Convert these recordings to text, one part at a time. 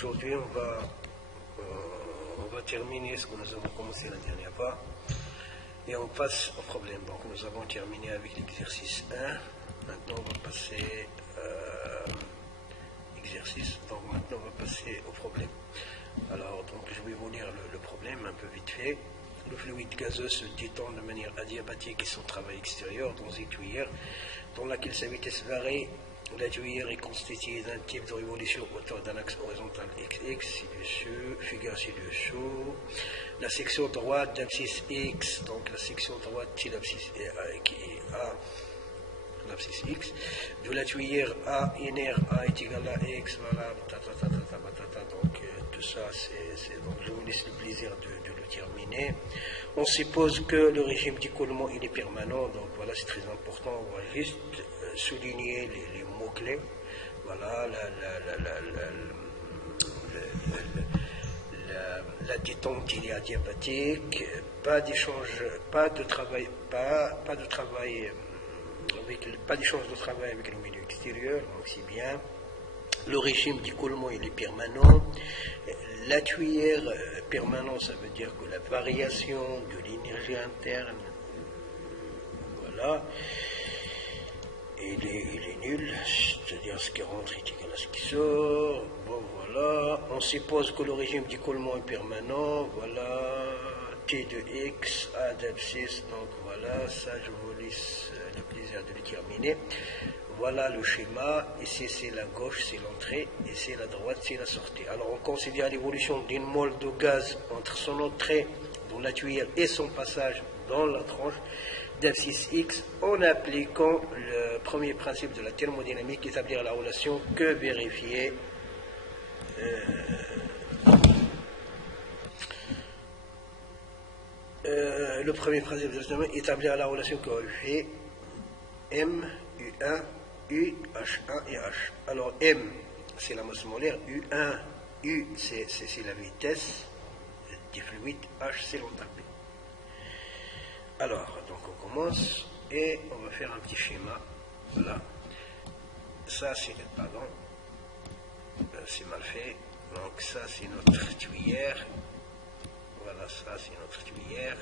aujourd'hui on va terminer ce que nous avons commencé la dernière fois et on passe au problème. Donc nous avons terminé avec l'exercice 1, maintenant on va passer exercice, donc maintenant on va passer au problème. Alors donc je vais vous lire le problème un peu vite fait. Le fluide gazeux se détend de manière adiabatique et son travail extérieur dans une tuyère dans laquelle sa vitesse varie. La tuyère est constituée d'un type de révolution autour d'un axe horizontal XX, ci-dessus, figure ci-dessous. La section droite d'abscisse X, donc la section droite c'est l'abscisse qui est A, l'abscisse X, de la tuyère A inner A est égal à X, voilà, donc tout ça, donc je vous laisse le plaisir de le terminer. On suppose que le régime d'écoulement il est permanent, donc voilà, c'est très important, on va juste souligner les mots-clés. Voilà, la détente il est adiabatique, pas d'échange, pas d'échange de travail avec le milieu extérieur, donc c'est bien. Le régime d'écoulement il est permanent. La tuyère permanente, ça veut dire que la variation de l'énergie interne, voilà, il est nul, c'est-à-dire ce qui rentre est égal à ce qui sort. Bon voilà, on suppose que le régime d'écoulement est permanent, voilà, T de X, A d'abscisse, donc voilà, ça je vous laisse le plaisir de le terminer. Voilà le schéma, ici c'est la gauche, c'est l'entrée, ici la droite, c'est la sortie. Alors on considère l'évolution d'une mole de gaz entre son entrée dans la tuyère et son passage dans la tranche d'abscisse X en appliquant le premier principe de la thermodynamique, établir la relation que vérifier. Le premier principe de la thermodynamique, établir la relation que vérifier M, U1, U, H1 et H. Alors M, c'est la masse molaire, U c'est la vitesse du fluide, H c'est l'enthalpie. Alors, donc on commence et on va faire un petit schéma. Voilà. Ça c'est, pardon, c'est mal fait. Donc ça c'est notre tuyère. Voilà, ça c'est notre tuyère.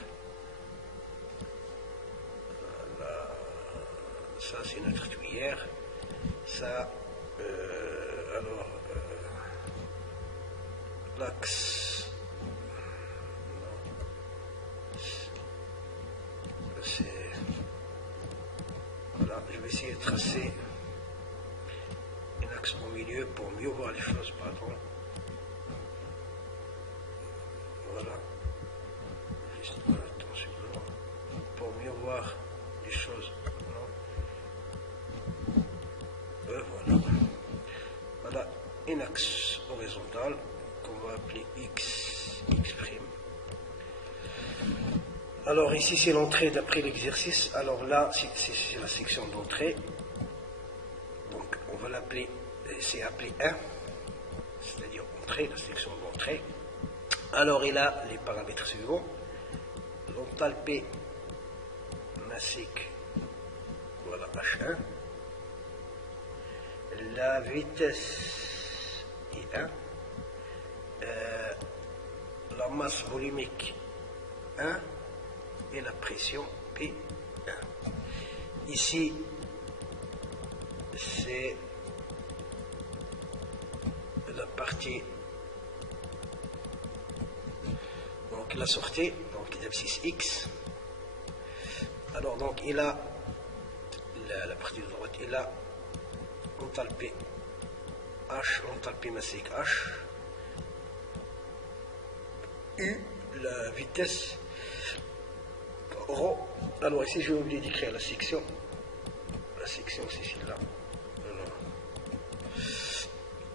Voilà. Ça c'est notre tuyère. Ça, l'axe, c'est, voilà, je vais essayer de tracer un axe au milieu pour mieux voir les choses, pardon. Voilà, juste voilà, attention, pour mieux voir les choses. Voilà. Voilà un axe horizontal qu'on va appeler X'. Alors ici c'est l'entrée d'après l'exercice. Alors là c'est la section d'entrée. Donc on va l'appeler, c'est appelé 1, c'est-à-dire entrée, la section d'entrée. Alors il a les paramètres suivants. L'enthalpie massique, voilà H1. La vitesse est 1, la masse volumique 1 et la pression P1. Ici, c'est la partie, donc la sortie, donc l'abscisse X. Alors donc il a la partie de droite, il a l'enthalpie H, l'enthalpie massique H, U, la vitesse ρ. Alors ici j'ai oublié d'écrire la section. La section c'est celle-là.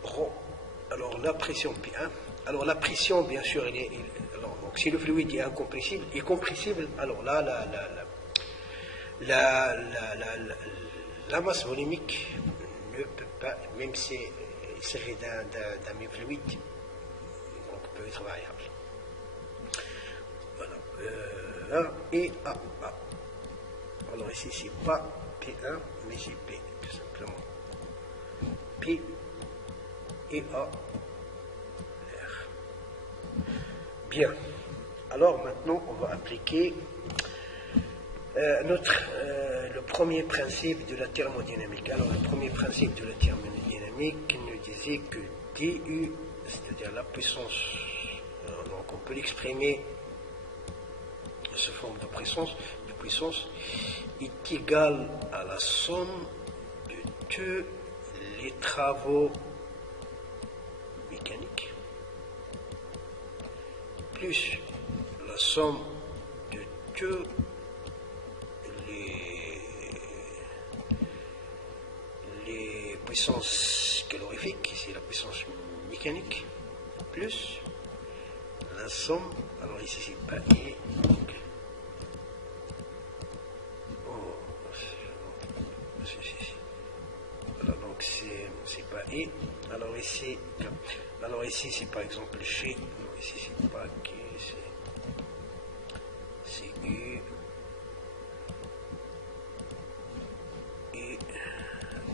ρ. Alors la pression P1. Alors la pression bien sûr alors, donc, si le fluide est incompressible, alors là la masse volumique ne peut pas, même si il s'agit d'un même fluide, donc peut être variable. Voilà. A et A. Alors ici c'est pas P1, mais c'est P, tout simplement. P et A. Bien. Alors maintenant, on va appliquer le premier principe de la thermodynamique. Alors, le premier principe de la thermodynamique nous disait que dU, c'est-à-dire la puissance, donc on peut l'exprimer sous forme de puissance, est égale à la somme de tous les travaux mécaniques plus la somme de tous les puissances calorifiques, ici la puissance mécanique, plus la somme, alors ici c'est pas I, donc, voilà, donc c'est pas I, alors ici c'est par exemple G, non, ici c'est pas G, c'est U,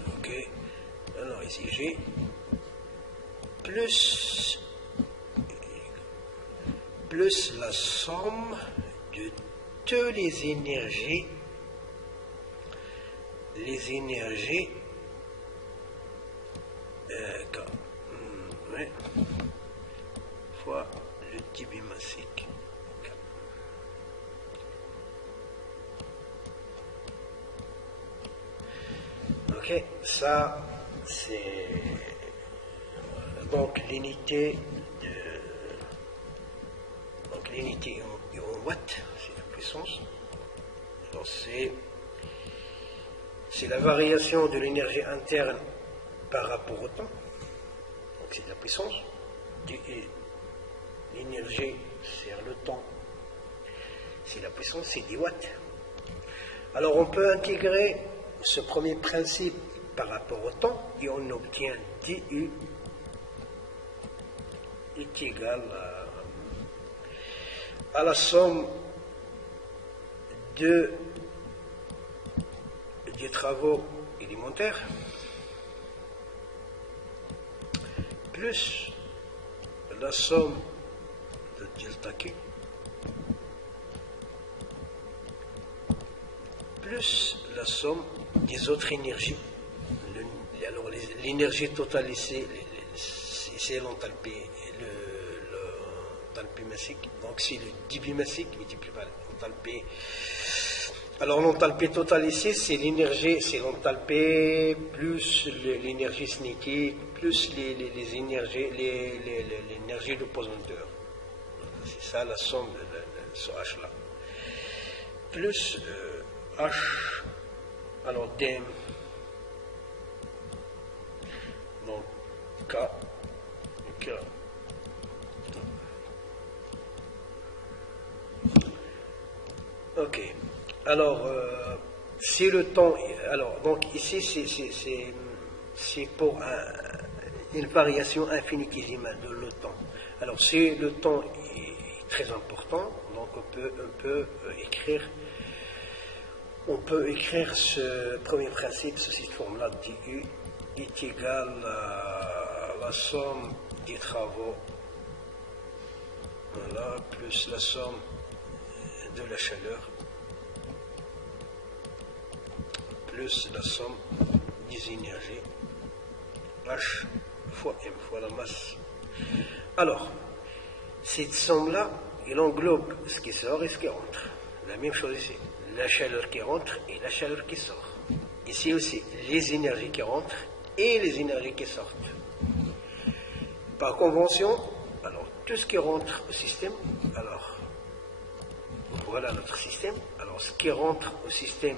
ok, alors ici G, plus la somme de toutes les énergies fois le débit massique. Ok, ça c'est donc l'unité est en watts, c'est la puissance. Alors c'est la variation de l'énergie interne par rapport au temps. Donc c'est de la puissance. L'énergie, c'est le temps. C'est la puissance, c'est des watts. Alors on peut intégrer ce premier principe par rapport au temps et on obtient dU est égal à la somme des travaux élémentaires plus la somme de delta Q plus la somme des autres énergies. Alors l'énergie totale ici, c'est l'enthalpie massique. Donc c'est le débit massique multiplié par l'enthalpie. Alors l'enthalpie totale ici, c'est l'enthalpie plus l'énergie cinétique plus l'énergie de pesanteur. C'est ça la somme de ce H là. Plus H, alors dm, donc K. Ok. Alors, si le temps, alors donc ici c'est pour une variation infinitésimale de le temps. Alors si le temps est très important, donc on peut écrire ce premier principe sous cette forme-là, dU est égal à la somme des travaux, voilà, plus la somme de la chaleur, plus la somme des énergies, H fois M fois la masse. Alors, cette somme-là, elle englobe ce qui sort et ce qui rentre. La même chose ici. La chaleur qui rentre et la chaleur qui sort. Ici aussi, les énergies qui rentrent et les énergies qui sortent. Par convention, alors tout ce qui rentre au système, alors voilà notre système. Alors ce qui rentre au système,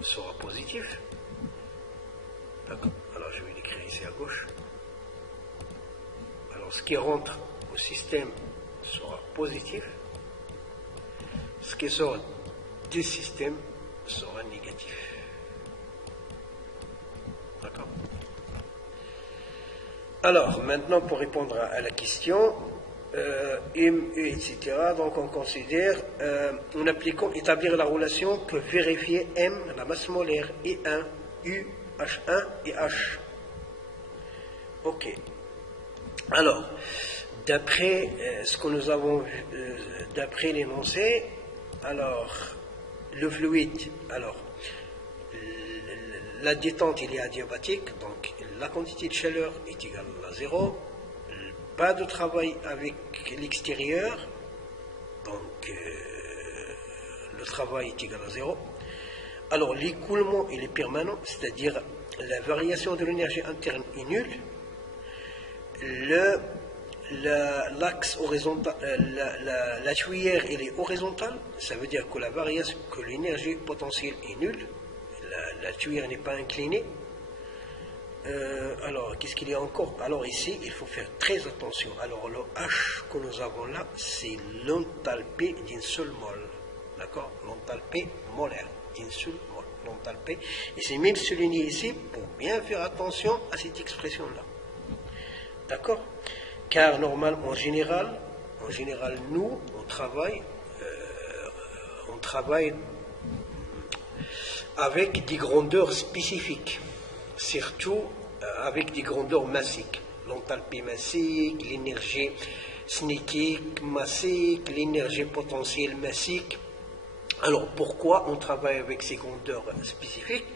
sera positif. D'accord. Alors je vais l'écrire ici à gauche. Alors ce qui rentre au système sera positif. Ce qui sort du système sera négatif. D'accord. Alors, maintenant, pour répondre à la question, M, U, etc., donc on considère, en appliquant, établir la relation que vérifier M, la masse molaire, E1, U, H1 et H. Ok. Alors, d'après ce que nous avons vu, d'après l'énoncé, alors, le fluide, alors, la détente il est adiabatique, donc la quantité de chaleur est égale à 0, pas de travail avec l'extérieur, donc le travail est égal à 0. Alors l'écoulement il est permanent, c'est-à-dire la variation de l'énergie interne est nulle. L'axe horizontal, la tuyère elle est horizontale, ça veut dire que la variation, que l'énergie potentielle est nulle. La tuyère n'est pas inclinée. Alors, qu'est-ce qu'il y a encore? Alors ici, il faut faire très attention. Alors, le H que nous avons là, c'est l'enthalpie d'une seule mole. D'accord? L'enthalpie molaire d'une seule mole. L'enthalpie. Et c'est même souligné ici pour bien faire attention à cette expression-là. D'accord? Car normalement, en général, nous, on travaille avec des grandeurs spécifiques, surtout avec des grandeurs massiques. L'enthalpie massique, l'énergie cinétique massique, l'énergie potentielle massique. Alors pourquoi on travaille avec ces grandeurs spécifiques?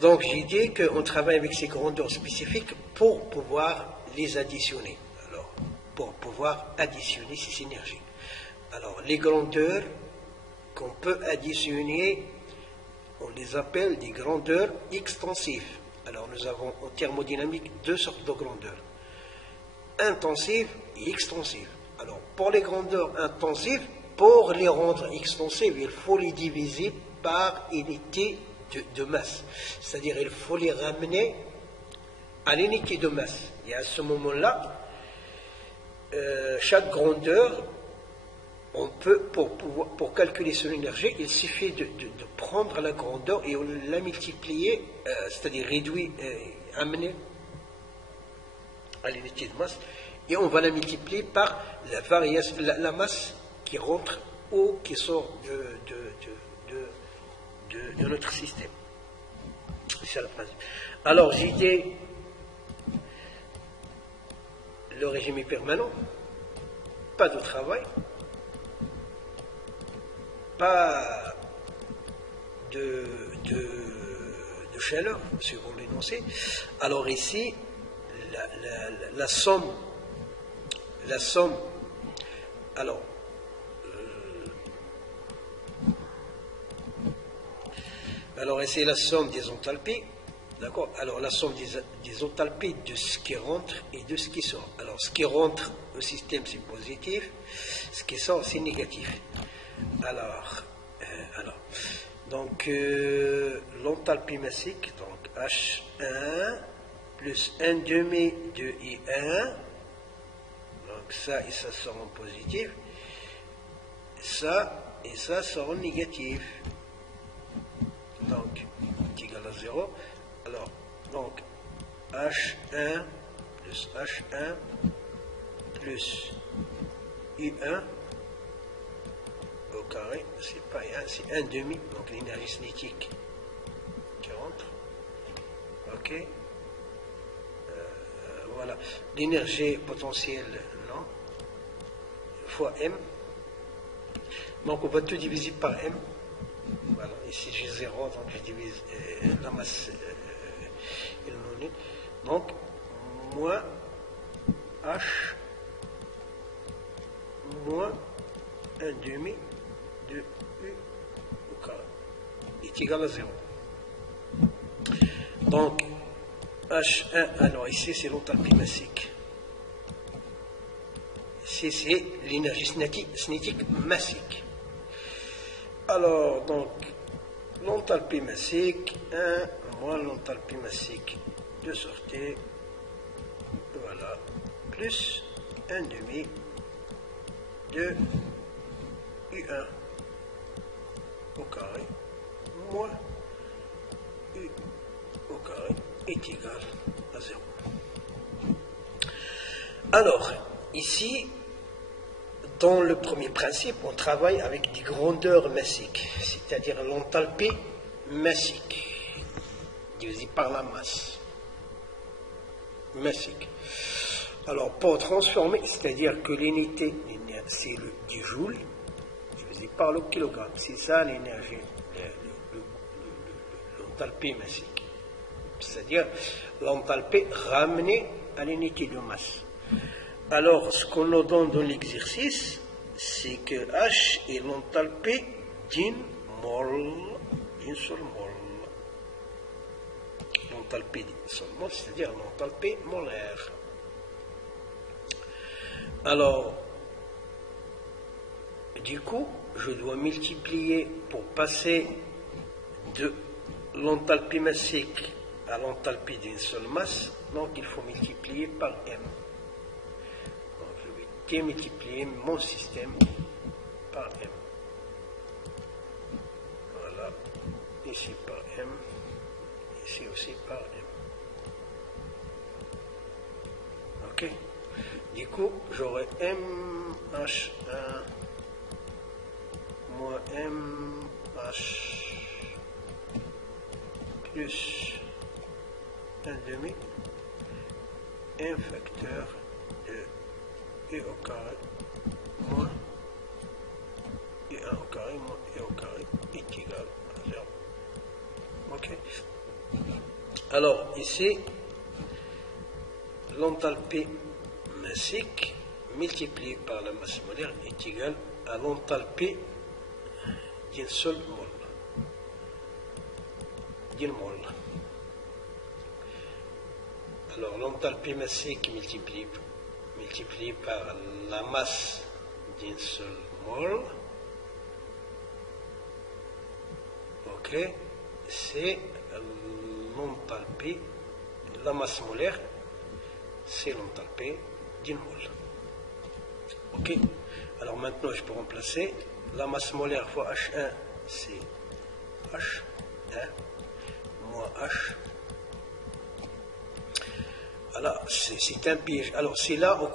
Donc j'ai dit qu'on travaille avec ces grandeurs spécifiques pour pouvoir les additionner. Alors, pour pouvoir additionner ces énergies. Alors les grandeurs qu'on peut additionner, on les appelle des grandeurs extensives. Alors nous avons en thermodynamique deux sortes de grandeurs, intensives et extensives. Alors pour les grandeurs intensives, pour les rendre extensives, il faut les diviser par unité de masse. C'est-à-dire il faut les ramener à l'unité de masse. Et à ce moment-là, chaque grandeur, on peut, pour calculer son énergie, il suffit de prendre la grandeur et on la multiplier, c'est-à-dire réduire, amener à l'unité de masse, et on va la multiplier par la variation, la masse qui rentre ou qui sort de notre système. C'est le principe. Alors, j'ai dit, le régime est permanent, pas de travail, pas de chaleur, suivant l'énoncé. Alors ici, la somme, alors, ici la somme des enthalpies, d'accord? Alors la somme des enthalpies de ce qui rentre et de ce qui sort. Alors ce qui rentre au système c'est positif, ce qui sort c'est négatif. Alors, donc l'enthalpie massique, donc H1 plus 1 demi de I1, donc ça et ça sort en positif, ça et ça sort en négatif, donc c'est égal à 0. Alors, donc H1 plus H1 plus I1 au carré, c'est pas 1, c'est 1 demi, donc l'énergie cinétique qui rentre. Ok. Voilà. L'énergie potentielle, non. Fois M. Donc on va tout diviser par M. Voilà. Ici j'ai 0, donc je divise la masse et le non nul. Donc, moins H moins 1 demi de U au carré est égal à 0. Donc, H1, alors ici c'est l'enthalpie massique. Ici c'est l'énergie cinétique massique. Alors, donc, l'enthalpie massique, 1 moins l'enthalpie massique de sortie, voilà, plus 1 demi de U1 au carré moins U au carré est égal à 0. Alors, ici, dans le premier principe, on travaille avec des grandeurs massiques, c'est-à-dire l'enthalpie massique, divisée par la masse. massique. Alors, pour transformer, c'est-à-dire que l'unité, c'est le 10 joules divisé par le kilogramme. C'est ça l'énergie, l'enthalpie massique. C'est-à-dire l'enthalpie ramenée à l'unité de masse. Alors, ce qu'on nous donne dans l'exercice, c'est que H est l'enthalpie d'une seule mole. L'enthalpie d'une seule mole, c'est-à-dire l'enthalpie molaire. Alors, du coup, je dois multiplier pour passer de l'enthalpie massique à l'enthalpie d'une seule masse, donc il faut multiplier par M. Donc je vais démultiplier mon système par M. Voilà, ici par M, ici aussi par M. Ok? Du coup, j'aurai MH1 moins MH plus 1/2 un facteur de E au carré moins E1 au carré moins E au carré est égal à 0. Ok. Alors ici, l'enthalpie massique multipliée par la masse molaire est égale à l'enthalpie d'une seule mole. D'une mole. Alors l'enthalpie massique multipliée par la masse d'une seule mole, ok, c'est l'enthalpie, la masse molaire, c'est l'enthalpie d'une mole. Ok, alors maintenant je peux remplacer la masse molaire fois H1, c'est H1 moins H. Alors, c'est un piège. Alors, c'est là où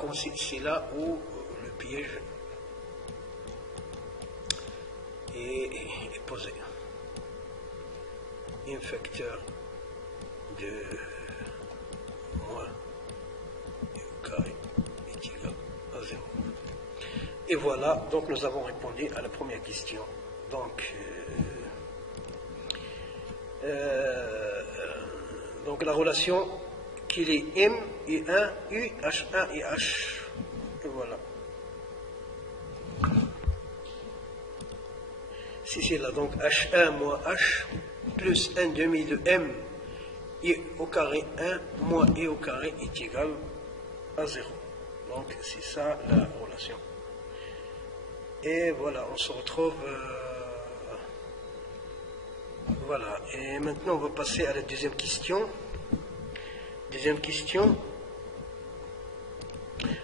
le piège est posé. Un facteur de moins E au carré est égal à 0. Et voilà, donc nous avons répondu à la première question. Donc la relation qu'il est M et 1, U, H1 et H. Et voilà. C'est là, donc H1 moins H plus 1/2 de M et au carré 1 moins E au carré est égal à 0. Donc c'est ça la relation. Et voilà, on se retrouve. Voilà, et maintenant on va passer à la deuxième question. Deuxième question.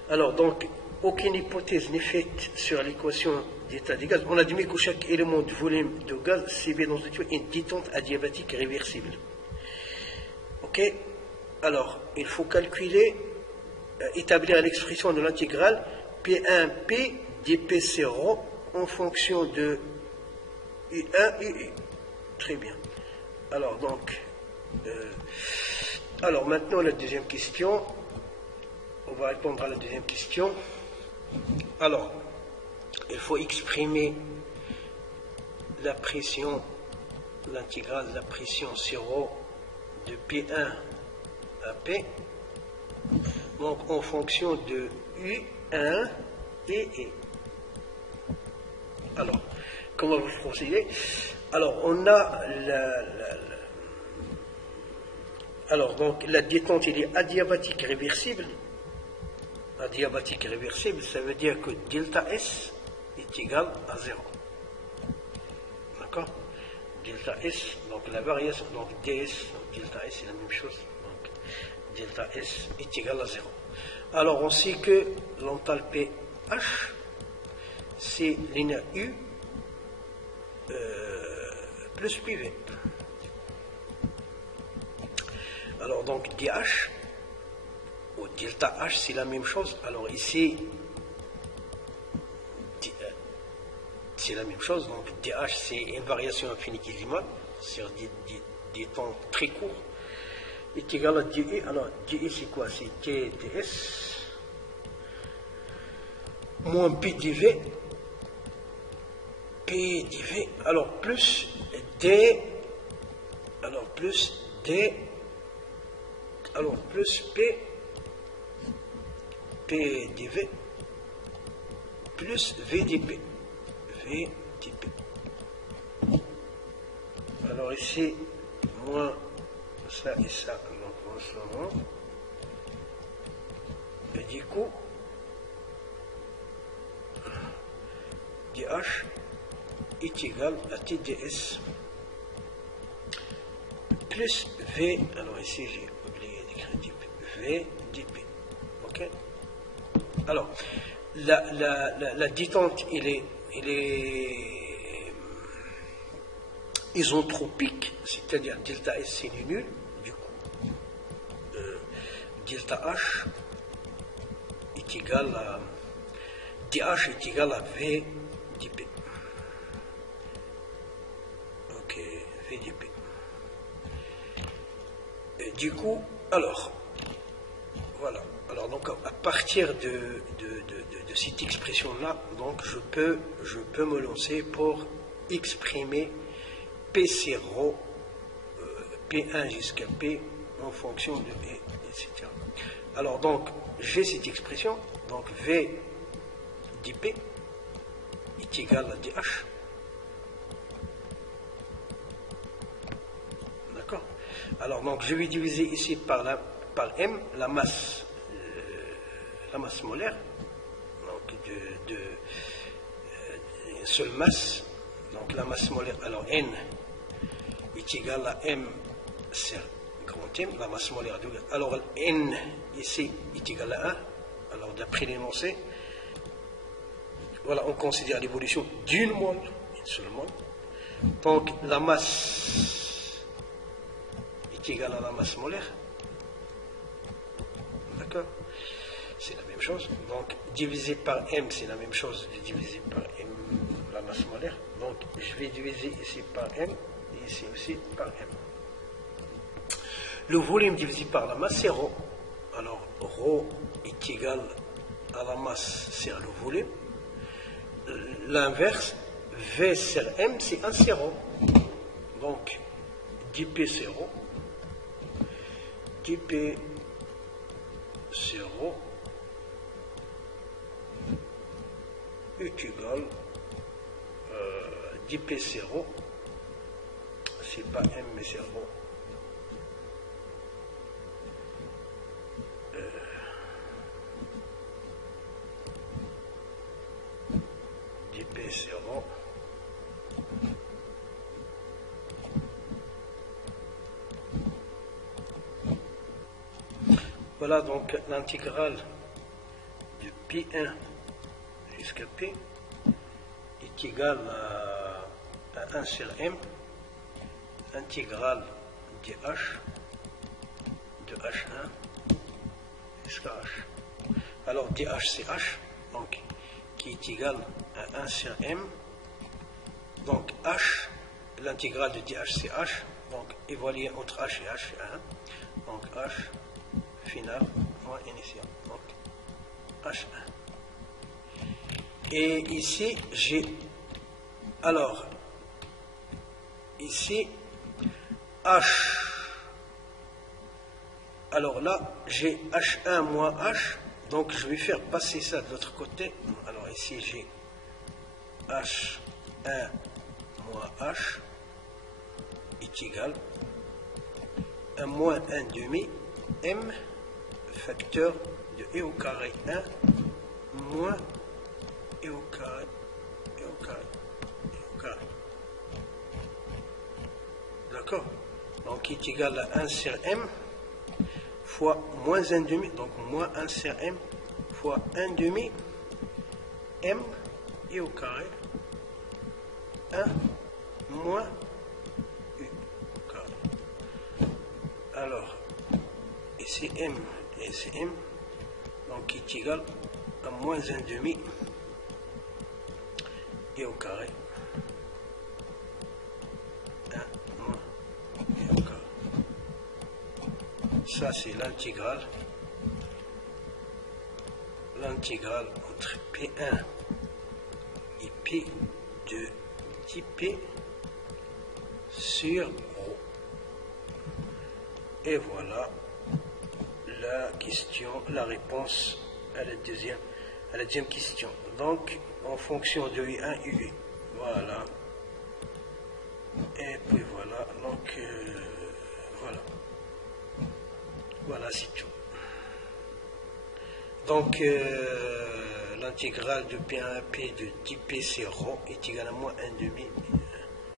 Alors, donc, aucune hypothèse n'est faite sur l'équation d'état des gaz. On admet que chaque élément de volume de gaz CB dans une tuyau est une détente adiabatique réversible. Ok. Alors, il faut calculer, établir l'expression de l'intégrale P1P dP0 en fonction de U1 et U. Très bien. Alors, donc, alors maintenant la deuxième question. On va répondre à la deuxième question. Alors, il faut exprimer la pression, l'intégrale de la pression 0 de P1 à P, donc en fonction de U1 et E. Alors, comment vous procédez? Alors, on a alors, donc, la détente, elle est adiabatique réversible. Adiabatique réversible, ça veut dire que delta S est égal à 0. D'accord? Delta S, donc la variation, donc ds, donc delta S, c'est la même chose. Donc, delta S est égal à 0. Alors, on sait que l'enthalpie H, c'est l'énergie U plus PV. Alors, donc, DH, ou delta H, c'est la même chose. Alors, ici, c'est la même chose. Donc, DH, c'est une variation infinitésimale sur des temps très courts. est égal à dI. Alors, dI, c'est quoi? C'est T ds moins P dV. P dV, alors plus D, alors plus D, alors plus P dV, plus V dP. V dP. Alors ici, moins ça et ça, donc on s'en va. Et du coup, dH est égal à TDS plus V, alors ici j'ai oublié d'écrire V dP. Ok? Alors, la détente, il est isotropique, c'est-à-dire delta S c'est nul, du coup, delta H est égal à, dH est égal à V dP. Ok, V dP. Et du coup, alors, voilà. Alors donc à partir de cette expression-là, donc je peux me lancer pour exprimer P0, P1 jusqu'à P en fonction de V, etc. Alors donc j'ai cette expression, donc V dP est égal à dH. D'accord? Alors donc je vais diviser ici par M, la masse molaire, donc une seule masse, donc la masse molaire, alors N est égal à M sur grand M, la masse molaire, alors N ici est égal à 1, alors d'après l'énoncé, voilà, on considère l'évolution d'une mole, une seule mole, donc la masse est égale à la masse molaire, d'accord? C'est la même chose. Donc, divisé par M, c'est la même chose de diviser par M, la masse molaire. Donc, je vais diviser ici par M et ici aussi par M. Le volume divisé par la masse, c'est ρ. Alors, ρ est égal à la masse sur le volume. L'inverse, V sur M, c'est 1 sur ρ. Donc, dP c'est ρ. dP c'est ρ est égal dP c'est ρ, c'est pas M mais c'est ρ, dP c'est ρ, voilà donc l'intégrale de P1 jusqu'à P est égal à 1 sur M, intégrale dH de H1 jusqu'à H. Alors dH c'est H, donc qui est égal à 1 sur M, donc H, l'intégrale de dH c'est H, donc évalué entre H et H c'est 1, donc H final moins initial, donc H1. Et ici, j'ai, alors, ici, H. Alors là, j'ai H1 moins H, donc je vais faire passer ça de l'autre côté. Alors ici, j'ai H1 moins H est égal à moins 1 demi M facteur de E au carré 1 moins E au carré, E au carré, E au carré. D'accord? Donc, il est égal à 1 sur M fois moins 1 demi, donc moins 1 sur M fois 1 demi M E au carré 1 moins U au carré. Alors, ici M et ici M, donc il est égal à moins 1 demi et au carré 1 moins et au carré. ça c'est l'intégrale. L'intégrale entre P1 et P2 d'IP sur ρ. Et voilà la question, la réponse à la deuxième question. Donc, en fonction de U1 et U. Voilà. Et puis voilà. Donc, voilà. Voilà, c'est tout. Donc, l'intégrale de P1 à P de type P0 est égale à moins 1 demi